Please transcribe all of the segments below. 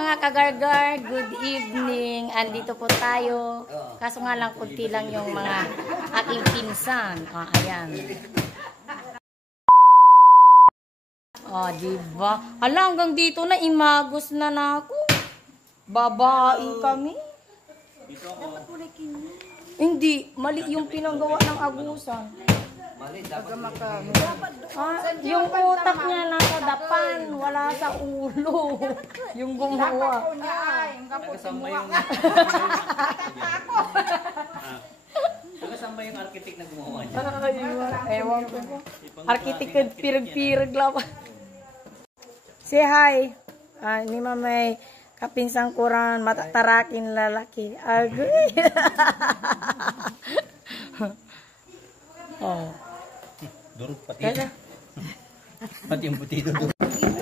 mga kagargar, good evening. Andito po tayo. Kaso nga lang, kunti lang yung mga aking pinsan. Ayan. Diba? Hala, hanggang dito na, imagos na ako. Babae kami. Hindi, mali yung pinanggawa ng agusan. Yung utak niya nasa dapan, wala sa ulo. Yung gumawa. Nakasama yung architect na gumawa niya. Ewan ko. Architect na pirag-pirag lang. Say hi. Ni mamay kapinsang kuran matatarakin lalaki. Agoy. Durog pati. Pati yung puti doon.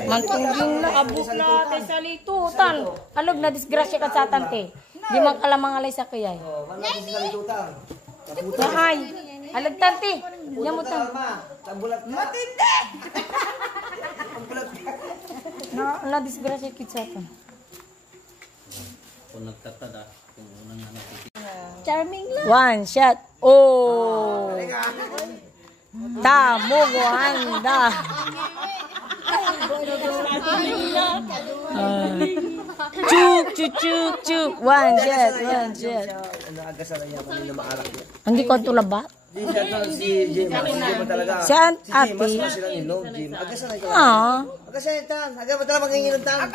Mantungging na abuk natin sa litutan. Alog na disgrasya ka sa tante. Di man kalamang alay sa kayay. Nahay. Alag tante. Yamutan. Matindi. Na disgrasya kit sa tan. Kung nagtatada, kung unang natin. Charming lang. One shot. Oh. Tamugo handa. Chuk. One shot. Hindi ko ito laba? Si Jim talaga. Si ate. Agasan tan. Aga ba talaga manginginom tan?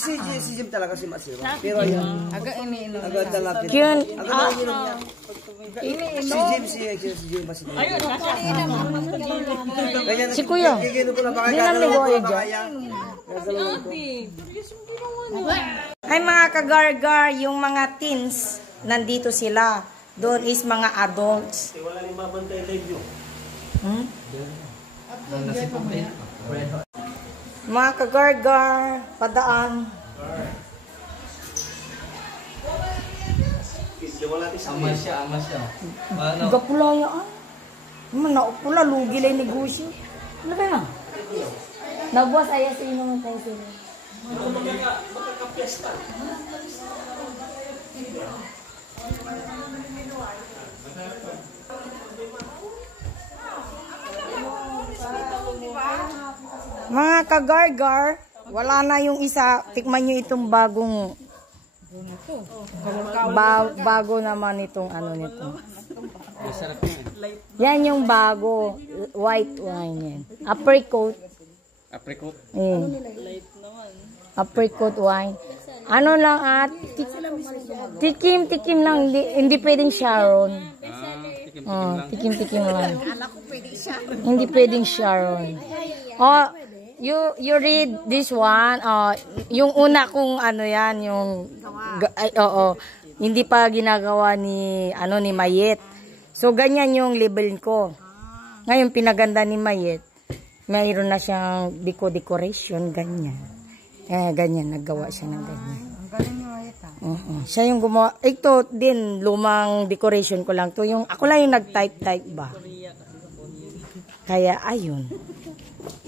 Si Jim talaga si Masiro. Pero yan. Aga iniinom. Aga talaga. Kyun. Si Jim Masiro. Si Kuya. Hindi na ligoy dyan. Ay mga kagargar, yung mga teens, nandito sila. Doon is mga adults. Wala rin mabantay live yun. Mga kagargar, padaan. Ama siya. Gapula yan. Naupula, lugi lang negosyo. Ano ba yan? Nagwas aya sa inyo tayo sila. Magkakapiesta. Mga kagargar, wala na yung isa. Tikman nyo itong bagong bago naman itong ano nito. Yan yung bago. White wine yan. Apricot. Apricot wine. Ano lang at tikim lang. Hindi pwedeng Sharon. Tikim lang. Hindi pwedeng Sharon. You read this one. Yung una kong ano yan, yung hindi pa ginagawa ni Mayet. So ganyan yung label ko. Ngayon pinaganda ni Mayet. Mayroon na siyang decoration ganyan. Ganyan naggawa siya ng ganyan. Ang galing ni Mayet. Siya yung gumawa. Ito din lumang decoration ko lang to. Yung ako lang yung nag-type ba. Kaya ayun.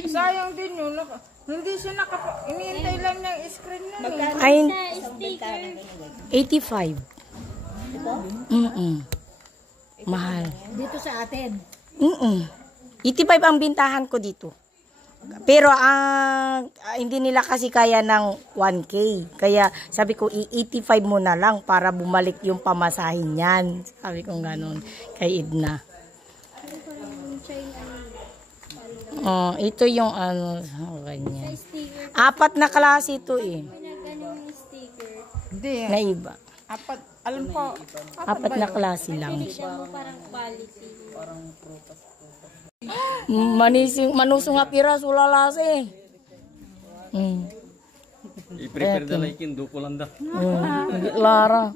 Sayang din yun. Hindi siya iniintay lang ng screen na. Ay, 85. Mahal. Dito sa atin. 85 ang bintahan ko dito. Pero hindi nila kasi kaya ng 1K. Kaya sabi ko, 85 mo na lang para bumalik yung pamasahin niyan. Sabi ko gano'n kay Edna. Ito yung ganyan. 4 na klase ito eh. Hindi. Na iba. Alam ko. 4 na klase lang. Manusong nga piras, wala lase. I-prepare na like yung duko lang da. Lara.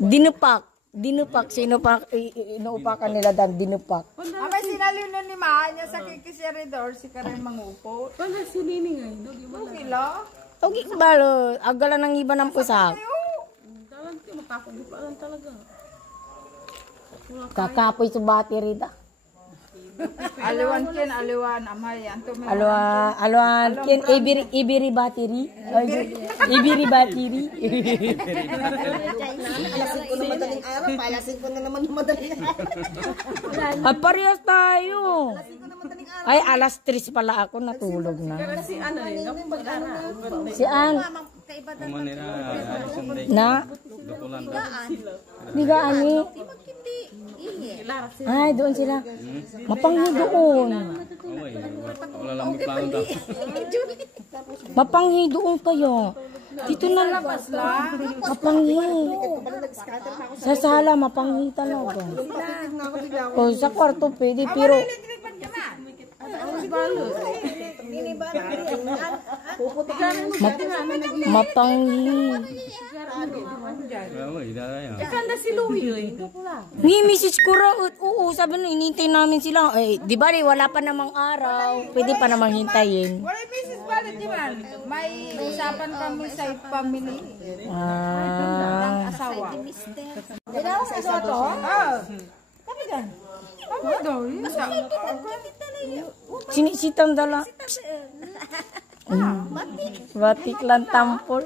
Dinupak. Sino pa inuupakan nila dan dinupak. Ama sinaliw na ni Maa niya sa kikisiridor si Karen mangupo. Wala si Nini nga. Okay la. Togi ka balo. Agala ng iba ng pusak. Dalan ti makakugupalan talaga. Kakapoy sa battery da. Aliwan kin, aliwan amay. Anto may Alwan ken ibiri battery. Ibiri battery. Alasin ko na madaling araw, palasin ko na naman ng madaling araw. Ay, parehas tayo. Ay, alas 3 pala ako natulog na. Si An. Na? Digaan ni. Ay, doon sila. Mapanghi doon. Mapanghi doon kayo. Dito na labas lang. Mapanghi. Sa sala, mapanghi talaga. O, sa kwarto pwede, pero... Mapanghi. Ni Mrs. Kuraut, oo, sabi nung inintay namin sila. Eh, di ba wala pa namang araw. Pwede pa namang hintayin. Wala Mrs. Balit man. May usapan kami sa family. Ng asawa. Kailangan sa isa to? Kami gan. Kami daw. Sinisitang dala. Batik lang tampol.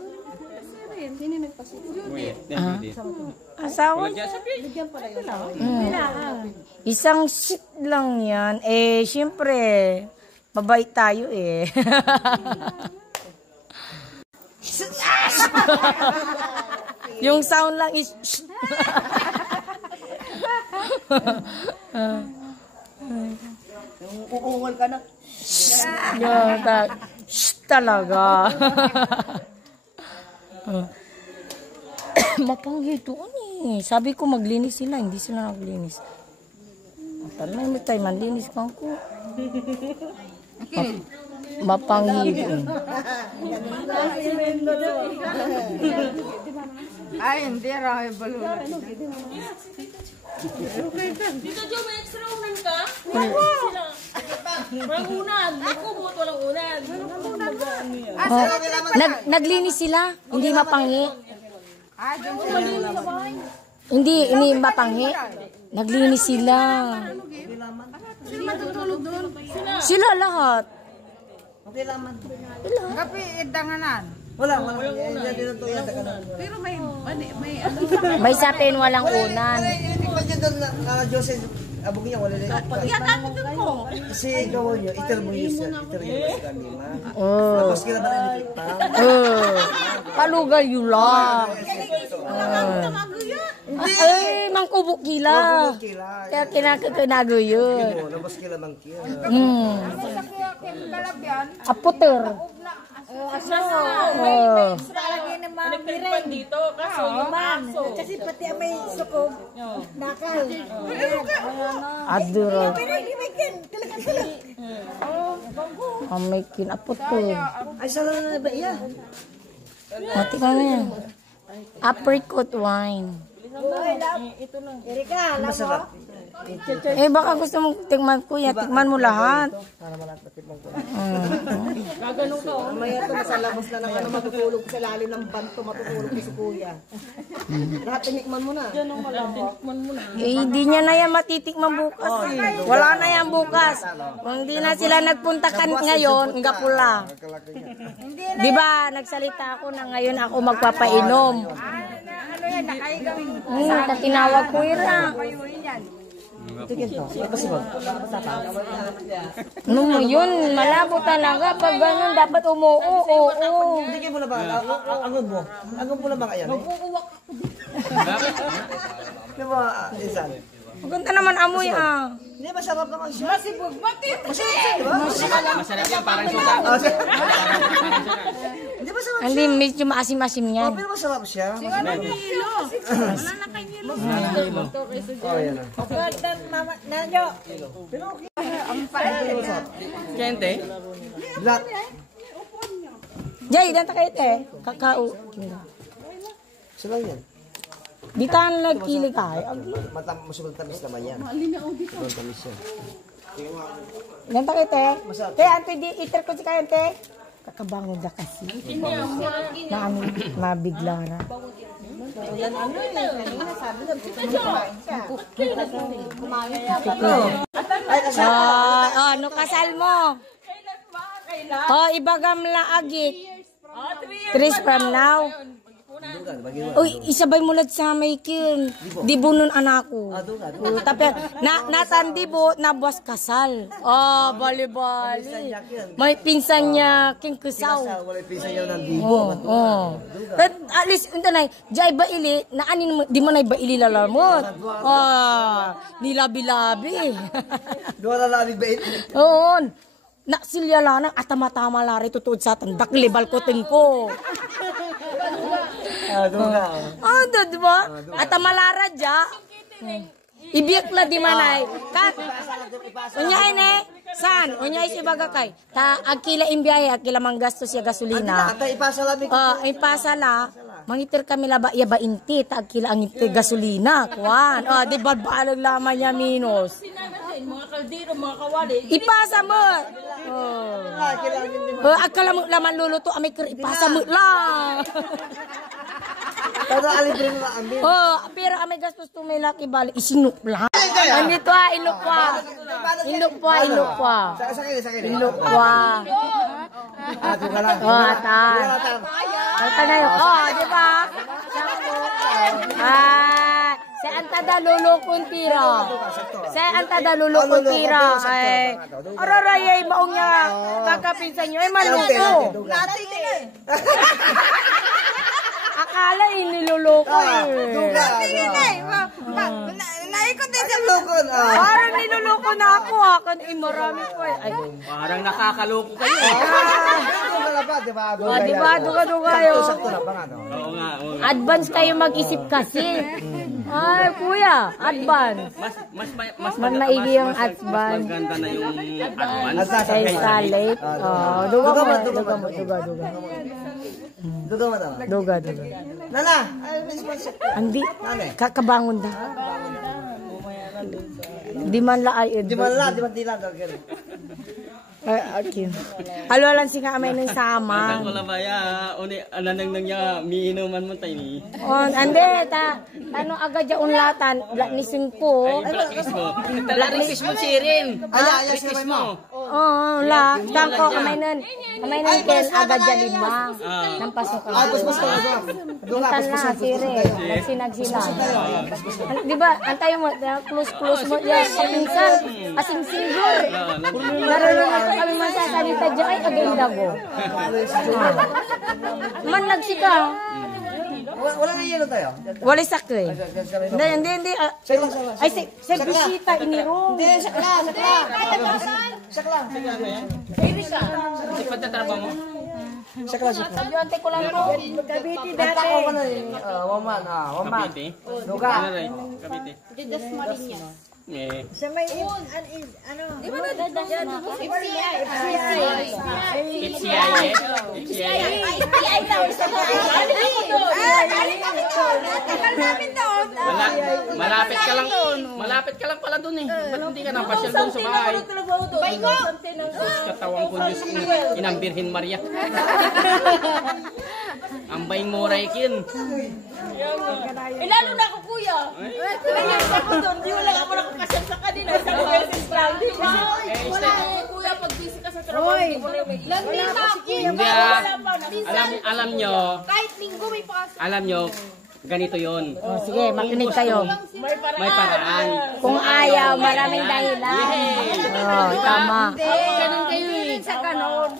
Asawa niya. Isang sit lang yan. Eh, syempre, mabait tayo eh. Yung sound lang is... Uungol ka na. Yung talaga. Mapanghi doon eh. Sabi ko maglinis sila, hindi sila naglinis. Tara na yung tayo, manlinis ka ko. Mapanghi doon. Ay, hindi raw ay balula. Dito Jo, may extra unan ka? Walang unan. Ako, buot walang unan. Naglinis sila, hindi mapanghi. Ay, dyan Hindi mapanghi. Naglinis sila. Sino matutulog doon? Sila lahat. Okay laman. Kapi idanganan. Wala. Hindi na to yan. Pero may ano? May sapin walang unan. Itikman dyan doon na Joseph. Abog niya, wala na. Iyakan doon ko. Kasi gawin nyo, itir mo yun sa kanina. Oh. Tapos kila ba na inikipang? Palugal yun lang. Ay, mangkubok gila. Kaya kinakakinago yun. Tapos kila bang kila. Sa kuya kin galabyan. Aputer. Lagi naman nagpagpan dito. Kaso yung aso. Kasi pati ang may sukog. Nakal. Aduro. Pero hindi may kin. Talagang sila. May kinaputer. Ay, sala na ba iya? Mati ka na yan. Apricot wine. Erika, alam mo? Eh, baka gusto mong tikman, kuya. Tikman mo lahat. Mamaya ito, nasa labas na naman matutulog sa lalim ng banto, matutulog si kuya. Lahat tinikman mo na. Eh, hindi niya na yan matitikman bukas. Wala na yan bukas. Kung hindi na sila nagpunta ngayon, nga pula. Di ba, nagsalita ako na ngayon ako magpapainom. Ano yan, nakaigang Tinawag ko ira. payuhin yan. Ano mo yun, malabo talaga. Pag ganun, dapat umuo. Oo. Hindi kayo mo na ba? Angod mo? Angod mo na ba kaya? Di ba, Isan? Maganda naman amoy ah. Hindi, masarap naman siya. Masibog, batit. Masarap siya, di ba? Masarap yan, parang suka. Hindi, masarap Hindi, medyo maasim-asim yan. pero masarap siya. Wala na kay Nilo. Oh, yan na. Kente? Black. Jay, danta kayo te. Kakao. Sila yan. Di ka nagkili ka. Masubang tamis naman yan. Masubang tamis yan. Danta kayo te. Te, anto di iter ko si kayo te. Kakabangon na kasi. Mabigla na. Ay, kasal. Ano kasal mo? Oh, ibagam laagit. 3 years from now. Uy, isabay mo lang sa may kin. Dibo nun anak ko. Tapi natan dibo na buwas kasal. Bali-bali. May pinsan niya king kusaw. Wala pisa niya ng dibo. But at least unta na jay ba ili na anin di man ay ba ili lalamot. Nilabi-labi. Duwala na anig ba ito? Oo. Naksilya lang at tama-tama lari tutuod sa tandak libal ko tingko. Diba? At malara dya. Ibiyak la di manay. Unyay ne? San? Unyay si baga kay. Ta agkila imbiyahe, agkila manggastos siya gasolina. Ata ipasa lang. Ipasa la. Mangitir kami la ba iya ba inti ta agkila ang inti gasolina. Kuan. Di ba balag laman niya minus. Mga kaldero, mga kawali. Ipasa mo. Agkala mo laman luluto amay ipasa mo lang. Pero alibre mo ambil. Pero amay gastos to may laki bali isinup lang. Andito ilupwa. Ilupwa. Ilupwa. Ato ka lang. Atan. Atan na yun. Di ba? Sa antada lulukon tira. Sa antada lulukon tira. Ay, ararayay maong niya kakapinsan nyo. Ay, maluto. Akala iniluloko Naikot din sa lukon. Parang niluloko na ako marami ko Parang nakakaloko kayo. Diba? Duga kayo. Oo nga. Advance kayo mag-isip kasi. Ay, kuya, advance. Mas maigi yung advance. Maganda na yung advance. Kaysa late. Duga mo. Duga. Nana, Andi, kakabangon da. Di man la ay di man tila. Okay. Alo lang si nga amay ng sama. Wala ba ya? Uni ananang niya miinuman mo tayo ni. Ande ano agad ya unlatan ni singko. Blackis mo sirin. Blackis mo. La tangko amay nan ken agad ya limang. Nang pasok ka. Mas Duntan na sire. Nagsinag sila. Di ba? Antay mo close mo ya asing single. Naroon kami masasalita dyan, ay agenda ko. Man nagsika. Wala na yelo tayo. Wala sakto eh. Hindi. Ay, sa bisita, iniro. Hindi, sakla. Kasi pagtatrabaho mo. Sakla. Ante ko lang po. Kabiti dati. Ako ka na Waman. Duga. Kabiti. Sa may di ba Malapit ka lang pala doon eh. Ba't hindi ka napasyal doon sa bahay? Katawang ko Diyos inang Birhen Maria. Ang baying moray kin. Lalo na ako, kuya. Nangyayos ako doon. Di wala ako nakakasal sa kanila. Isang beses lang. Di ba? Wala ako, kuya. Pag busy ka sa trabaho. Nandito ako. Hindi alam nyo. Kahit linggo may pasok. Alam nyo, ganito yon. Sige, makinig kayo. May paraan. Kung ayaw, maraming dahilan. Tama. ganun kayo eh. Sa ganon.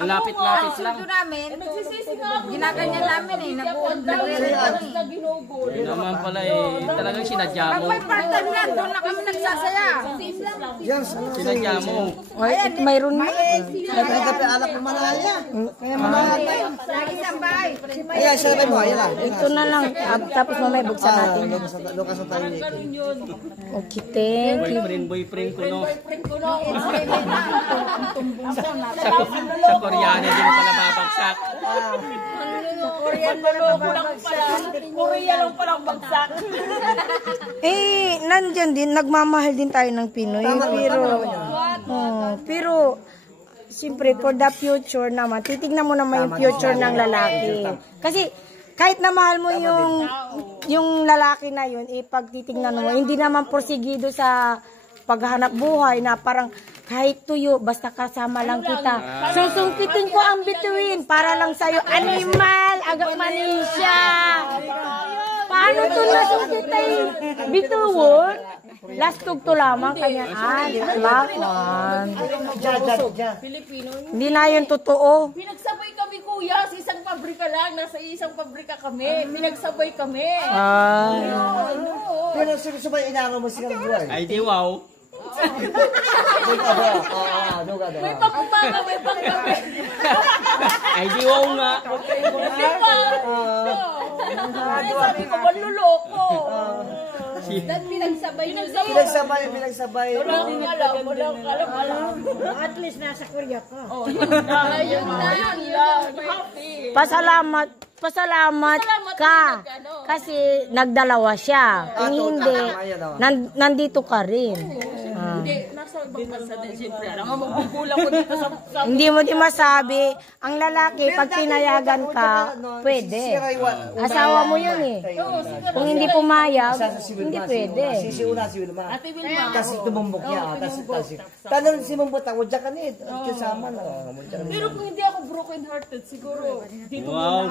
Ang lapit-lapit lang. Ito namin, Nagsisisi nga ako. ginaganyan namin eh. Na ginugol. Yun naman pala eh. Talagang sinadya Pag mo. may part-time na, doon na kami nagsasaya. Sinadya mo. Mayroon na. Nagkape alak ng malaya. Lagi sa bahay. Ayan, sabi mo. Ayan lang. Ito na lang. Tapos mamaya buksan natin. Lukas sa tayo. Okay, thank you. Boyfriend ko no. Friend ko no. Sa Koreano din pala babagsak. Korean lolo lang pala. Korea lang palang bagsak. Nandyan din, nagmamahal din tayo ng Pinoy. Pero, siyempre, for the future naman, titignan mo naman yung future ng lalaki. Kasi, kahit na mahal mo yung lalaki na yun, pag titignan mo, hindi naman porsigido sa paghahanap buhay na parang kahit tuyo, basta kasama lang kita. Susungkitin ko ang bituin para lang sa'yo. Animal, agak manisya. Paano ito nasungkitin? Bituon? Last tugto lamang kanya. Lakwan. Pilipino. Hindi na yun totoo. Pinagsabay kami kuya, sa isang pabrika lang, nasa isang pabrika kami. Pinagsabay kami. Pero sabay inaano mo silang buhay. Ay, di wow. May pagkubaga, may pagkabi. Ay, di wow nga. Di ba? Ay, sabi ko, manluloko. Dahil Pinagsabay. Walang alam. At least nasa Korea ka. Ayun lang. Happy. Pasalamat ka. Kasi nagdalawa siya. Kung hindi, nandito ka rin. Hindi, nasa ibang bansa din. Siyempre, alam mo, magkukulang ko dito sa... Hindi mo di masabi, ang lalaki, pag pinayagan ka, pwede. Asawa mo yun eh. Kung hindi pumayag, hindi pwede. Si Wilma. Ate Wilma. Kasi tumumbok niya. Tanong si Mumbot ako, dyan ka nit. Kasama na. Pero kung hindi ako broken hearted, siguro, dito Wow.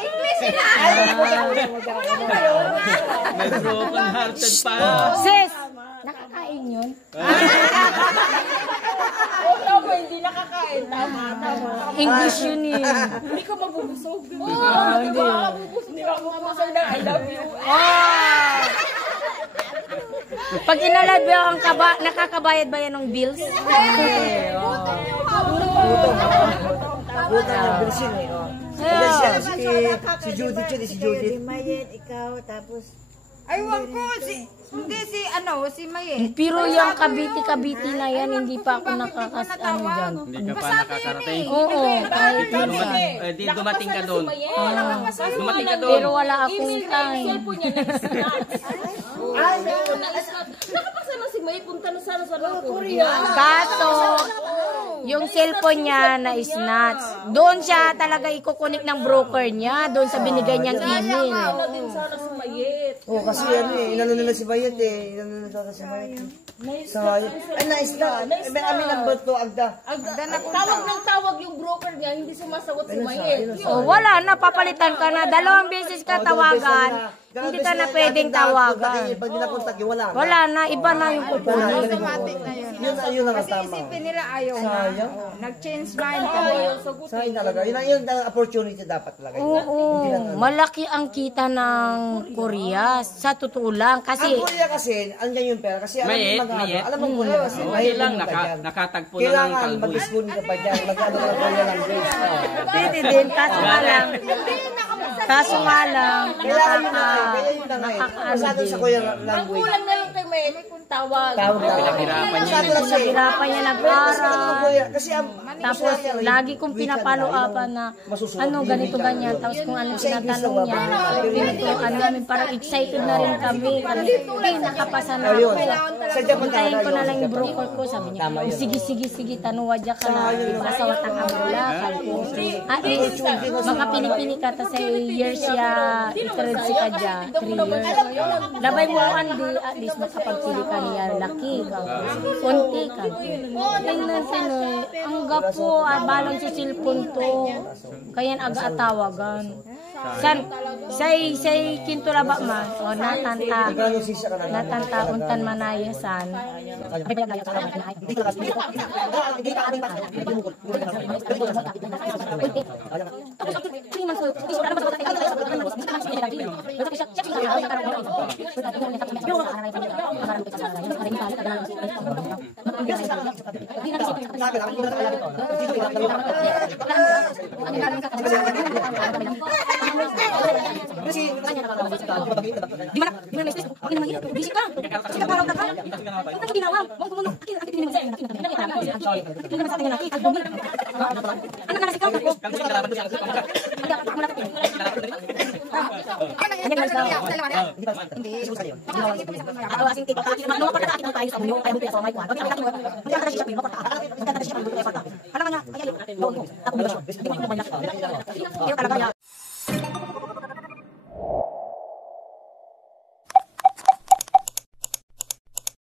English na! May broken hearted pa. Sis, nakakain yun? Tama, hindi nakakain. Tama. English yun eh. Hindi ka mabubusog. Hindi ka mabubusog na I love you. Pag inalabi ang kaba, nakakabayad ba yan ng bills? Buta ng Bersin eh. Si Judith yun, si Judith. Mayet, ikaw, tapos... Ay, wag ko. Si Maye. Pero yung kabiti-kabiti na yan, hindi pa ako nakakasano dyan. Hindi ka pa nakakarating. Oo, kahit Di dumating ka doon. Dumating ka doon. pero wala akong time. Cellphone niya na-snatch. Nakapasa na si May, punta na sana sa Korea. Kaso, yung cellphone niya na snatch. Doon siya talaga ikukunik ng broker niya, doon sa binigay niyang email. Ano din sana si Mayet. Oo, kasi ano eh, inano nila si Bayet eh. Inano nila si Bayet. Ay, nice na. May amin ang bato, agda. Tawag ng tawag yung broker niya, hindi sumasagot si Mayet. Oh, wala na, papalitan ka na. 2 beses ka tawagan. Hindi ka na pwedeng tawagan. Pag dinapunta, wala na. Wala na, iba na yung kukunin. Automatic na yun. Yun ang Kasi tama. isipin nila ayaw na. Sayang. Nag-change mind ka ba? Sayang talaga. Yun ang opportunity dapat talaga. Oo, malaki ang kita ng Korea. Sa totoo lang. Ang Kasi, Korea kasi, andyan yung pera. Kasi alam Mayet, mo Mayet. alam mo Korea kasi. Okay lang, nakatagpo na ng Kailangan kalbo. mag-spoon ka pa dyan. Mag-ano ka pa dyan ang grace. pwede din. Kaso nga lang. Kaso nga lang. Kailangan yun na eh. Kaya yun na nga eh. Masyado sa Korea Ang language. kulang na lang kay Mayet kung tawag. Tawag na. Pinaghirapan niya. Masyado lang siya eh. Hirapan niya nag-aral. Kasi ang Tapos, lagi kong pinapalo-upan na, ano, ganito, ganyan. Tapos kung ano tinatanong niya, tinuturuan namin, parang excited na rin kami. Hindi, nakapasa na ako. Hintayin ko na lang yung broker ko. Sabi niya, "Oh, sige, tanuwadya ka na. Masawatan ka mula. At least, baka pinipili ka, tas ay years siya, itered si ka dya, 3 years. Labay mo, Andy, at least makapagpili ka niya, laki ka. Konti ka. Tingnan sinoy, ang gapo, balang sa cellphone to. Kaya aga-atawagan. Say kintura ba man? O natanta, untan manayasan. Di mana na-stress ko? Okay naman yun. Busy ka. Kasi kaparaw ka. Ano ko ginawa? Huwag mo akin pinili mo. Ano naman sa atin yung nakikita? Ano na nasikaw ko? Hindi.